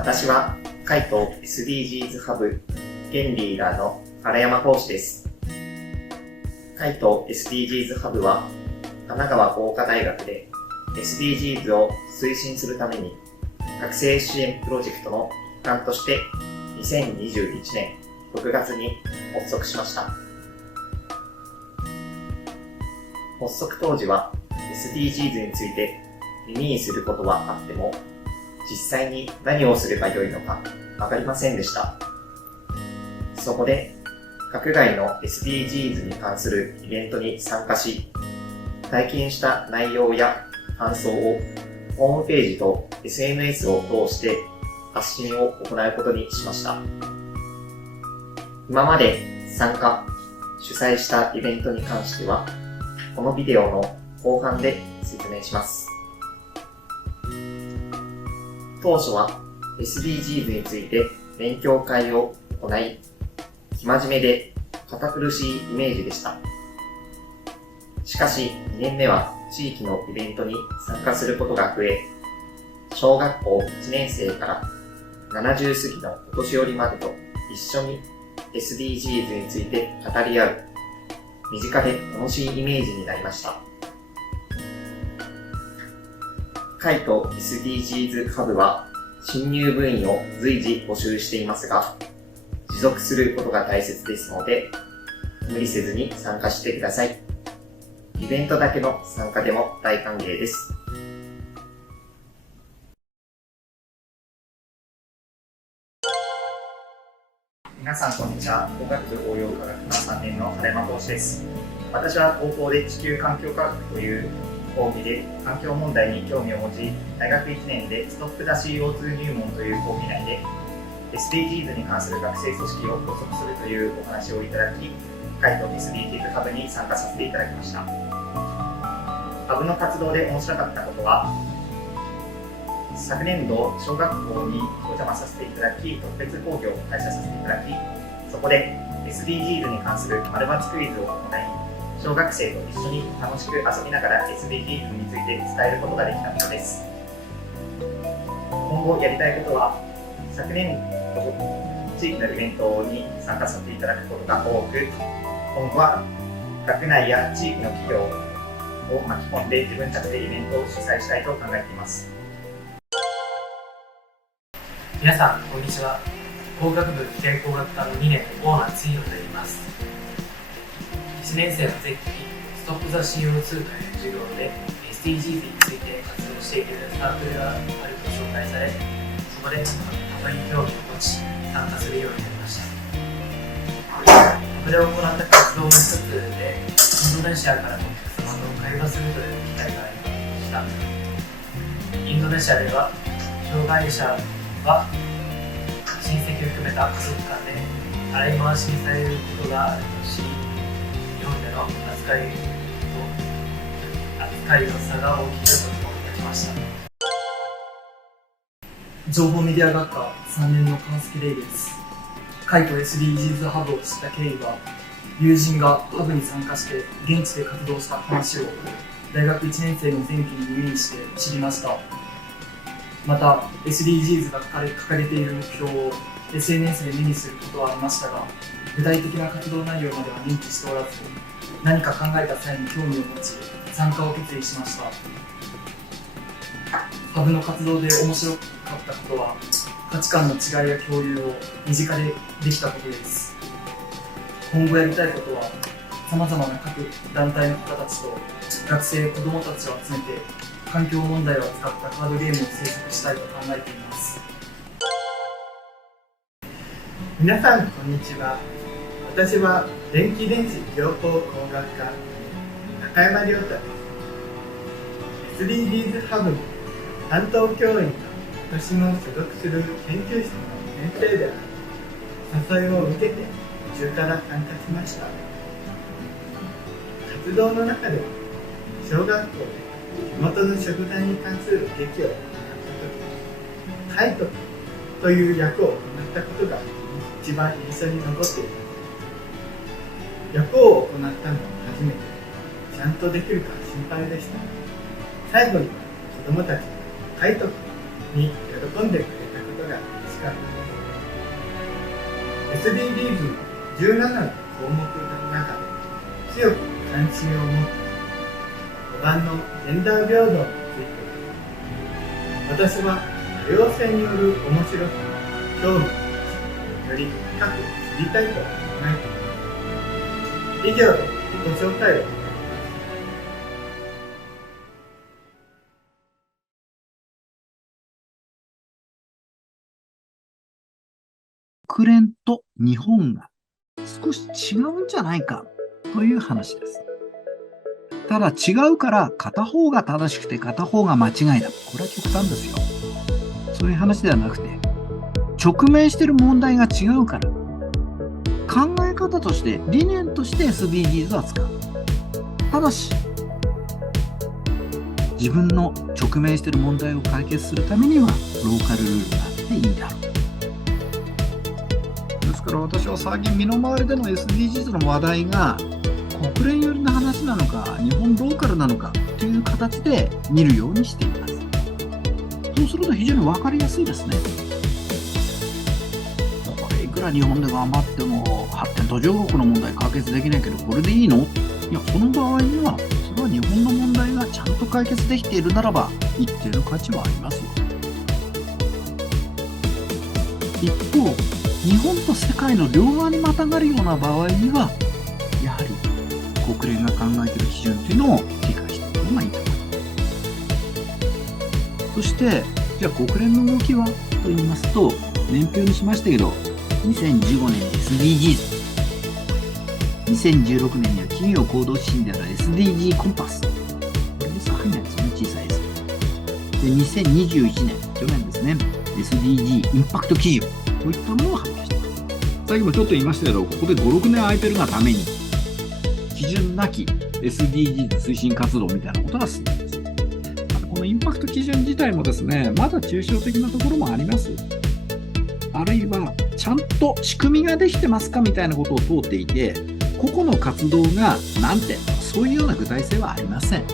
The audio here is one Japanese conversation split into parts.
私はカイト SDGs ハブ現リーダーの原山浩司です。カイト SDGs ハブは神奈川工科大学で SDGs を推進するために学生支援プロジェクトの一環として2021年6月に発足しました。発足当時は SDGs について耳にすることはあっても実際に何をすればよいのかわかりませんでした。そこで学外の SDGs に関するイベントに参加し、体験した内容や感想をホームページと SNS を通して発信を行うことにしました。今まで参加、主催したイベントに関しては、このビデオの後半で説明します。当初は SDGs について勉強会を行い、生真面目で堅苦しいイメージでした。しかし2年目は地域のイベントに参加することが増え、小学校1年生から70過ぎのお年寄りまでと一緒に SDGs について語り合う、身近で楽しいイメージになりました。カイト SDGs ハブは新入部員を随時募集していますが、持続することが大切ですので、無理せずに参加してください。イベントだけの参加でも大歓迎です。皆さんこんにちは。工学部応用科学科3年の原山浩司です。私は高校で地球環境科学という講義で環境問題に興味を持ち、大学1年でストップ・ザ・ CO2 入門という講義内で SDGs に関する学生組織を発足するというお話をいただき、カイト SDGs ハブに参加させていただきました。ハブの活動で面白かったことは、昨年度小学校にお邪魔させていただき、特別講義を開催させていただき、そこで SDGs に関する丸×クイズを行い、小学生と一緒に楽しく遊びながら SDGs について伝えることができたことです。今後やりたいことは、昨年度地域のイベントに参加させていただくことが多く、今後は学内や地域の企業を巻き込んで自分たちでイベントを主催したいと考えています。皆さんこんにちは。工学部機械工学科の2年の大野敦弘と言います。1年生の前期にストップ・ザ・ CO2 という授業で SDGs について活動していけるサークルがあると紹介され、そこでハブに興味を持ち参加するようになりました。ハブで行った活動の一つでインドネシアからのお客様と会話するという機会がありました。インドネシアでは障害者は親戚を含めた家族間で洗い回しにされることがあると知り、日本での扱いの差が大きいと思いました。情報メディア学科3年の川崎玲です。カイト SDGs ハブを知った経緯は、友人がハブに参加して現地で活動した話を大学1年生の前期に耳にして知りました。また SDGs が掲げている目標を SNS で目にすることはありましたが、具体的な活動内容までは認知しておらず、何か考えた際に興味を持ち参加を決意しました。ハブの活動で面白かったことは、価値観の違いや共有を身近でできたことです。今後やりたいことは、さまざまな各団体の方たちと学生、子どもたちを集めて環境問題を扱ったカードゲームを制作したいと考えています。皆さんこんにちは。私は電気電子情報工学科中山亮太です。SDGs ハブの担当教員と私の所属する研究室の先生である誘いを受けて途中から参加しました。活動の中では小学校で地元の食材に関する劇を行ったとき、カイトという役を行ったことが一番印象に残っています。役を行ったのは初めて、ちゃんとできるか心配でした。最後には子どもたちがカイトに喜んでくれたことがかった。SDGs の17の項目の中で強く関心を持った5番のジェンダー平等について、私は多様性による面白さ、興味、より深く知りたいと考えています。以上で自己紹介を終わります。国連と日本が少し違うんじゃないかという話です。ただ違うから片方が正しくて片方が間違いだ。これは極端ですよ。そういう話ではなくて、直面している問題が違うから、考え方として理念として SDGs は使う。ただし、自分の直面している問題を解決するためにはローカルルールがあっていいだろう。ですから私は最近身の回りでの SDGs の話題が国連寄りの話なのか日本ローカルなのかという形で見るようにしています。そうすると非常に分かりやすいですね。これいくら日本で頑張っても発展途上国の問題解決できないけどこれでいいの？いや、その場合にはそれは日本の問題がちゃんと解決できているならば一定の価値はありますよ。一方、日本と世界の両側にまたがるような場合にはやはり国連が考えている基準というのを理解しておくのがいいと思います。そしてじゃあ国連の動きはと言いますと、年表にしましたけど2015年に SDGs、 2016年には企業行動指針である SDG コンパス、これです。入んないですよね、小さいです。で2021年、去年ですね、 SDG インパクト基準、こういったものを発表しています。さっきもちょっと言いましたけど、ここで 5,6 年空いてるがために基準なき SDGs 推進活動みたいなことが進んでいます。このインパクト基準自体もですね、まだ抽象的なところもあります。あるいはちゃんと仕組みができてますかみたいなことを問うていて、個々の活動が何点、そういうような具体性はありません。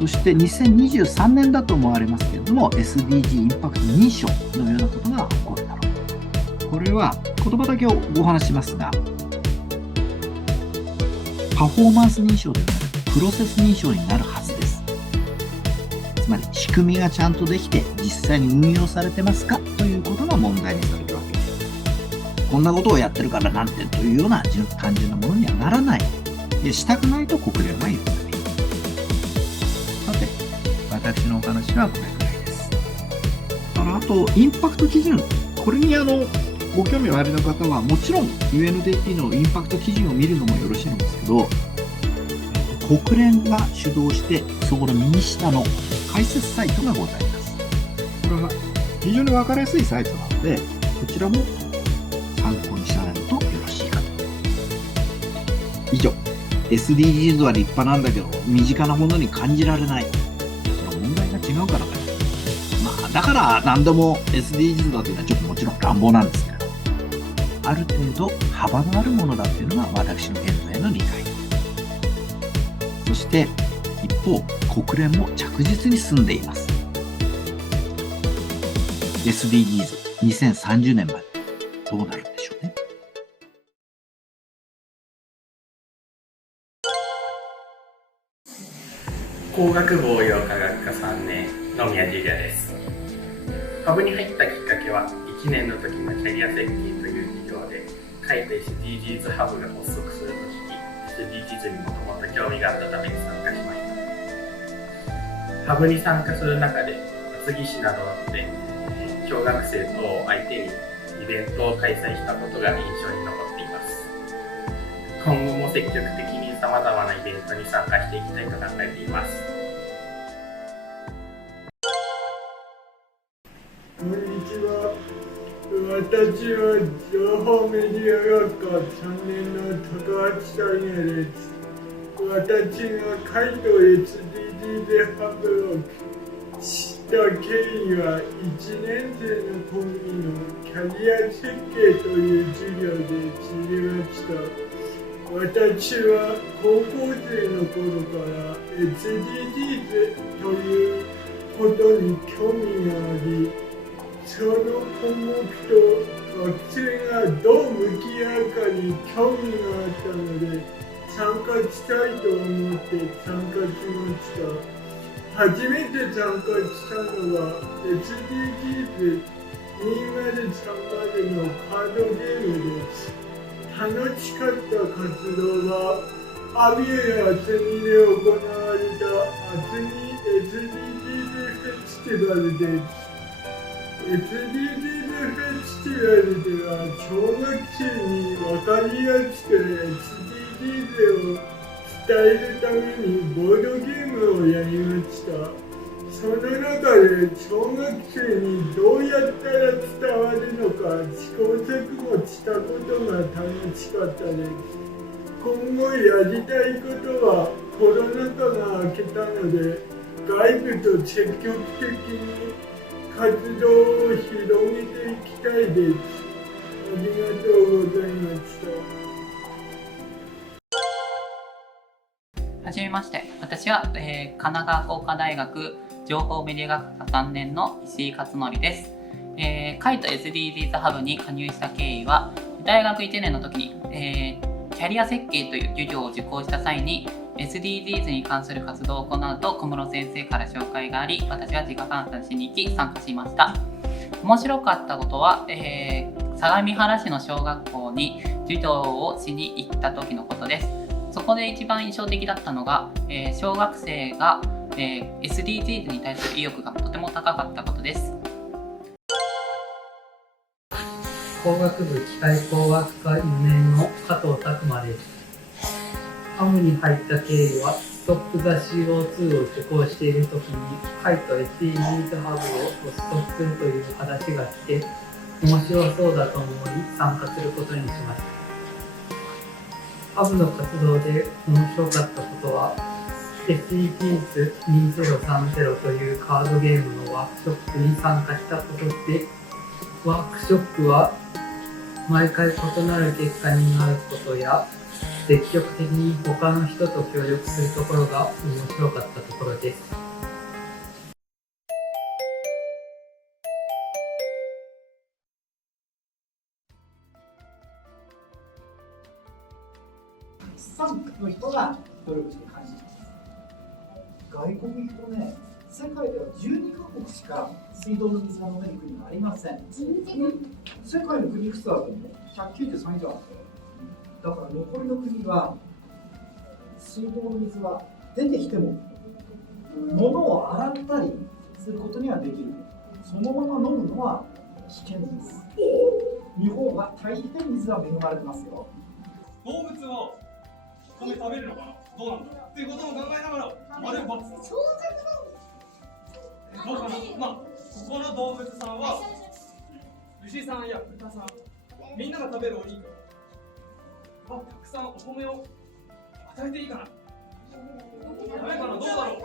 そして2023年だと思われますけれども、 SDG インパクト認証のようなことが起こるだろう。これは言葉だけをお話ししますが、パフォーマンス認証ではなくプロセス認証になるはずです。つまり仕組みがちゃんとできて実際に運用されてますかということが問題にされるわけです。こんなことをやってるから何点というような単純なものにはならない。で、したくないと国連は言ってない。さて、私のお話はこれくらいです。あとインパクト基準、これにご興味おありの方はもちろん UNDP のインパクト基準を見るのもよろしいんですけど、国連が主導してそこの右下の解説サイトがございます。これは非常に分かりやすいサイトなので、こちらも参考にされるとよろしいかと。以上、 SDGs は立派なんだけど身近なものに感じられない、その問題が違うからだよ。だから何でも SDGs だというのはちょっともちろん乱暴なんですけど、ある程度幅のあるものだというのが私の現在の理解。そして一方、国連も着実に進んでいます。 SDGs2030 年までどうなるんでしょうね。工学部応用科学科3年の宮地也です。ハブに入ったきっかけは1年の時のキャリア設計という授業で書いて SDGs ハブが発足すると聞き、 SDGs にもともと興味があったために参加しました。ハブに参加する中で厚木市などで小学生等を相手にイベントを開催したことが印象に残っています。今後も積極的にさまざまなイベントに参加していきたいと考えています。こんにちは。私は情報メディア学科3年の高橋さんやです。私がカイト SDGs ハブを知った経緯は1年生の講義のキャリア設計という授業で知りました。私は高校生の頃から SDGs ということに興味があり、その項目と学生がどう向き合うかに興味があったので参加したいと思って参加しました。初めて参加したのは SDGs2030 のカードゲームです。楽しかった活動はアビエや厚木で行われた厚木 SDGs フェスティバルです。SDGs フェスティバルでは小学生に分かりやすく SDGs を伝えるためにボードゲームをやりました。その中で小学生にどうやったら伝わるのか試行錯誤したことが楽しかったです。今後やりたいことはコロナ禍が明けたので外部と積極的に活動を広げていきたいです。ありがとうございました。はじめまして。私は、神奈川工科大学情報メディア学科3年の石井勝則です。カイト SDGs ハブに加入した経緯は、大学1年の時に、キャリア設計という授業を受講した際に SDGs に関する活動を行うと小室先生から紹介があり、私は自家観察しに行き参加しました。面白かったことは、相模原市の小学校に授業をしに行った時のことです。そこで一番印象的だったのが、小学生が、SDGs に対する意欲がとても高かったことです。工学部機械工学科4年の加藤拓磨です。ハムに入った経緯は、ストップ・ザ・ CO2 を受講している時に、カイト SDGs ハブをストップするという話が来て、面白そうだと思い参加することにしました。ハブの活動で面白かったことは、SDGs2030 というカードゲームのワークショップに参加したことで、ワークショップは毎回異なる結果になることや、積極的に他の人と協力するところが面白かったところです。たくさんの人が努力して感じます。外国行くとね、世界では12カ国しか水道の水が飲める国がありません。世界の国いくつあるの ?193 以上あって、だから残りの国は水道の水は出てきても物を洗ったりすることにはできる。そのまま飲むのは危険です。日本は大変水が恵まれてますよ。動物は米食べるのかな、どうなんだっていうことも考えながら、あれ×。どうかな、まあ、ここの動物さんは牛さんや豚さん、みんなが食べるお肉はたくさんお米を与えていいかな、ダメかな、どうだろう。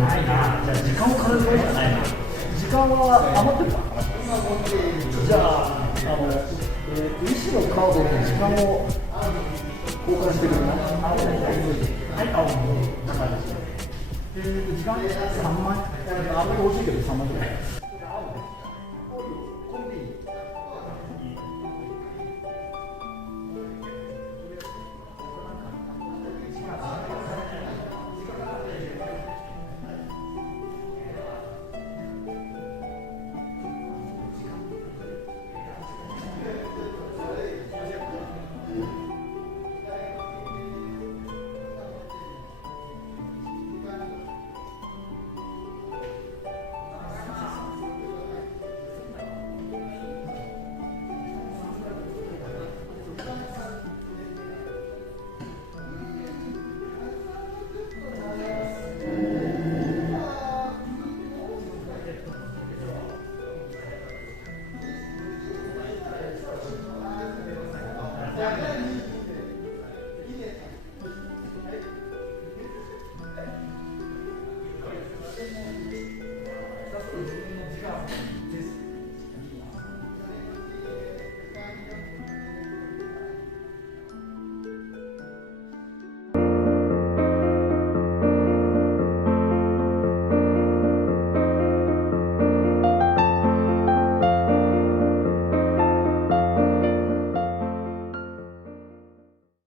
ないな。じゃあ時間を金取るじゃないな。時間は余ってるか。じゃあ医師のカードで時間を交換してくれない。はい、もう高いです。時間3万。あんまり欲しいけど3万ぐらい。はい。